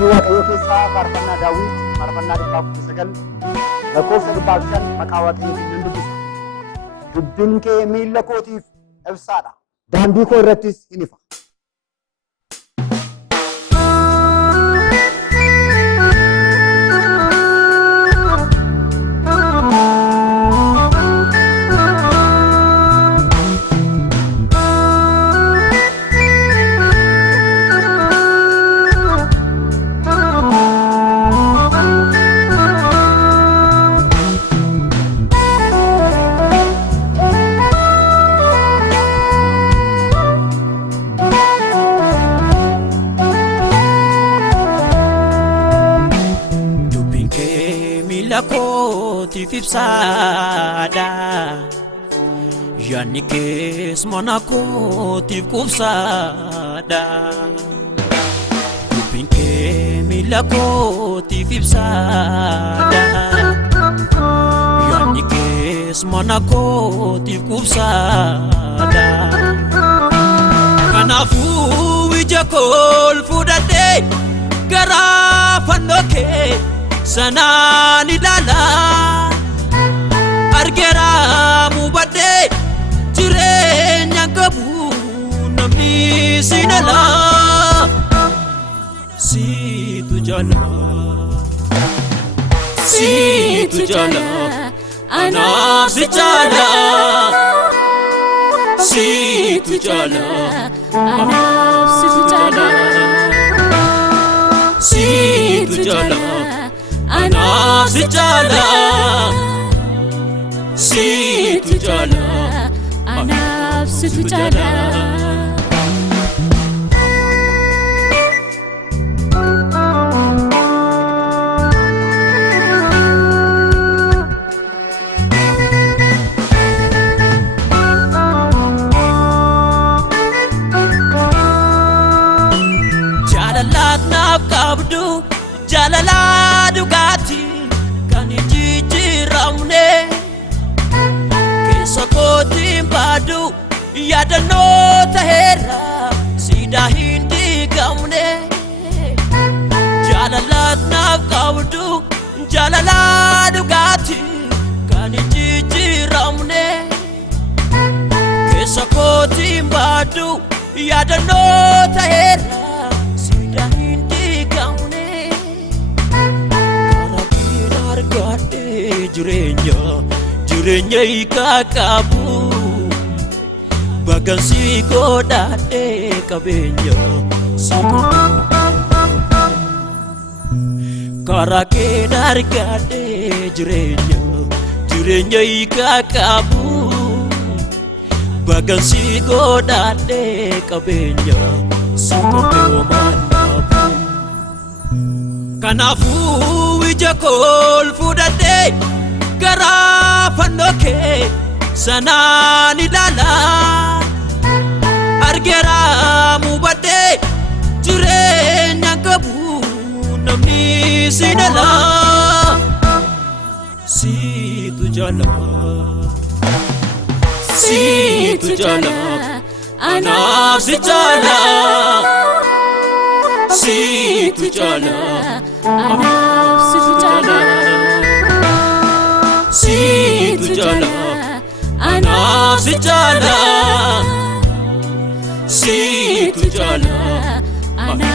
Waaqayyo keessaa faarfannaa Daawit faarfannaa 109 lakkoofsa 5 maqaa Waaqayyootiin nan dubbisa. Dubbiin kee miilla kootiif ibsaadha. Daandii koo irrattis hin ifa. Tifipsada Yanikes monako tifkupsada Kupinke milako tifipsada Yanikes monako tifkupsada Kanafu wijakol fudade Garafanoke sanani dala Argera mubade jirenya gabu namni sinala si tujala ana si jala si tujala ana si tujala si tujala ana si jala si tujala ana si tujala jalalat naf kabdu jalaladu gati kanijiji raune kesakoti badu yadano tahera sida hindi gaune jalalat naf kabdu jalaladu gati kanijiji raune kesakoti badu yadano tahera sida hindi gaune Gade jirenya ikakabu bagansi godade kabenya karake nargade jirenya ikakabu bagansi godade kabenya Kanafu wijakol fudade garafanoke sanani dala Argera mubade jirenya gabu namni sinala si tujala ana si jala si tujala ana si tujala si tujala ana si jala si tujala ana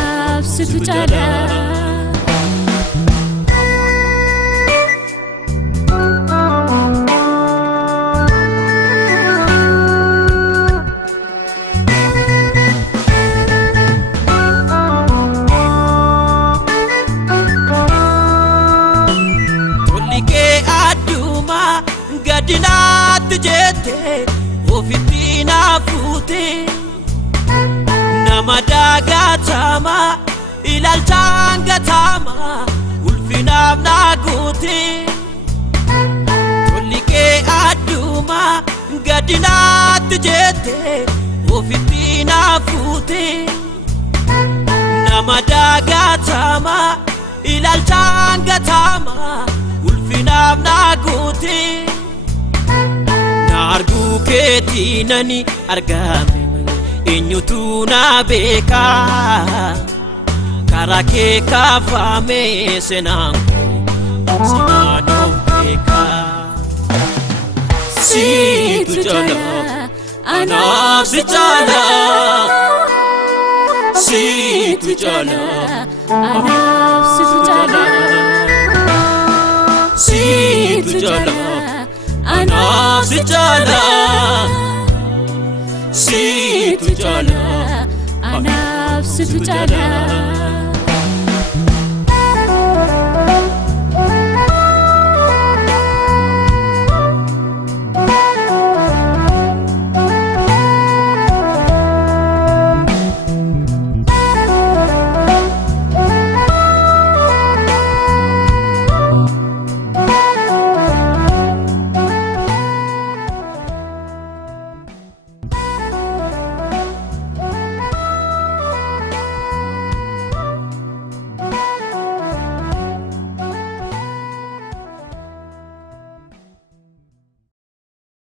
si tujala Gadinat jete ofitina fute namadaga tama ilaltanga tama ulfinam nagute tolike aduma gadinat jete ofitina fute namadaga tama ilaltanga tama ulfinam nagute Argu ketinani argame eenyutu na beeka karaa kee kaafame seenaan koo simaanoo beeka siitu jala anaaf si jala siitu jala anaaf si jala siitu jala anaaf si jala siitu jala anaaf si jala